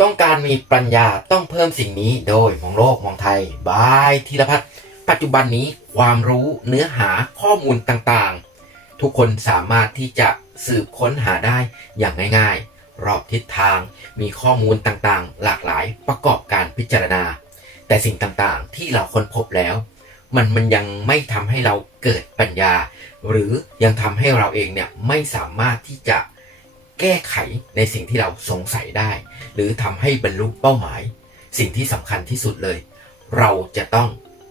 ต้องการมีปัญญาต้องเพิ่มสิ่งนี้โดยมองโลกมองไทย บายธีรพัฒน์ปัจจุบันนี้ความรู้เนื้อหาข้อมูลต่างๆ ทุกคนสามารถที่จะสืบค้นหาได้อย่างง่ายๆ รอบทิศทางมีข้อมูลต่างๆ หลากหลายประกอบการพิจารณา แต่สิ่งต่างๆ ที่เราค้นพบแล้ว มันมันยังไม่ทำให้เราเกิดปัญญา หรือยังทำให้เราเองเนี่ยไม่สามารถที่จะ แก้ไขในสิ่งที่เราสงสัยได้ หรือทำให้บรรลุเป้าหมาย สิ่งที่สำคัญที่สุดเลย เราจะต้อง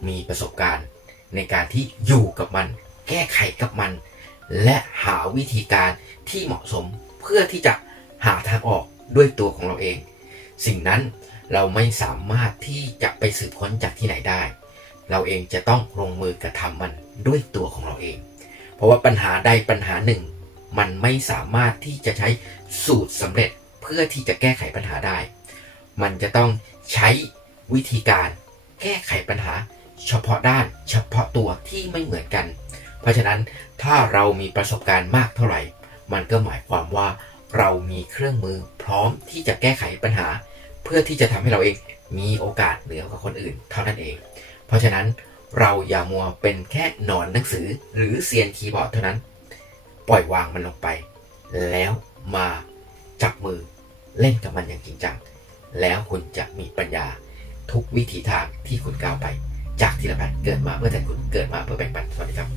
มีประสบการณ์ ในการที่อยู่กับมัน แก้ไขกับมัน และหาวิธีการที่เหมาะสมเพื่อที่จะหาทางออกด้วยตัวของเราเอง สิ่งนั้นเราไม่สามารถที่จะไปสืบค้นจากที่ไหนได้ เราเองจะต้องลงมือกระทำมันด้วยตัวของเราเอง เพราะว่าปัญหาใดปัญหาหนึ่ง มันไม่สามารถที่จะใช้สูตรสำเร็จเพื่อที่จะแก้ไขปัญหาได้ มันจะต้องใช้วิธีการแก้ไขปัญหา เฉพาะด้านเฉพาะตัวที่ไม่เหมือนกัน เพราะฉะนั้นถ้าเรามีประสบการณ์มากเท่าไหร่ มันก็หมายความว่าเรามีเครื่องมือพร้อมที่จะแก้ไขปัญหา เพื่อที่จะทำให้เราเองมีโอกาสเหนือกว่าคนอื่นเท่านั้นเอง เพราะฉะนั้นเราอย่ามัวเป็นแค่หนอนหนังสือหรือเซียนคีย์บอร์ดเท่านั้น ปล่อยวางมันลงไป แล้วมาจับมือเล่นกับมันอย่างจริงจัง แล้วคุณจะมีปัญญาทุกวิถีทางที่คุณก้าวไป จากทีละพันเกิดมาเพื่อแต่คุณเกิดมาเพื่อแบ่งปันสวัสดีครับ